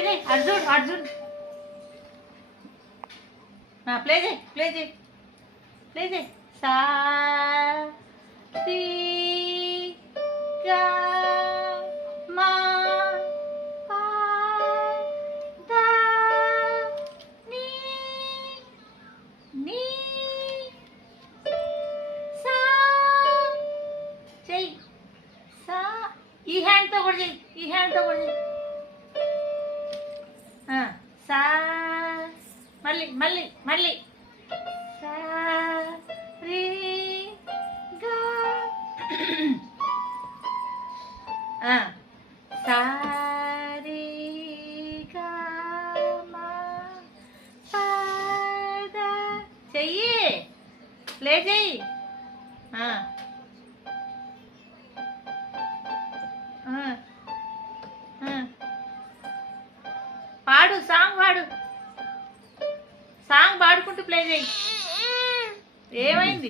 చేయి అర్జున్ అర్జున్ ప్లే చేయి ప్లే చేయి ప్లే చేయి సా సి గా మా పా దా నీ నీ సా చెయ్యి సా ఈ హ్యాండ్తో కూడా చెయ్యి ఈ హ్యాండ్తో కూడా చెయ్యి సా మళ్ళీ మళ్ళీ మళ్ళీ సా రి గా సా రి గా మా పా దా చెయ్యి ప్లే చెయ్యి పాడు సాంగ్ పాడుకుంటూ ప్లే చేయి ఏమైంది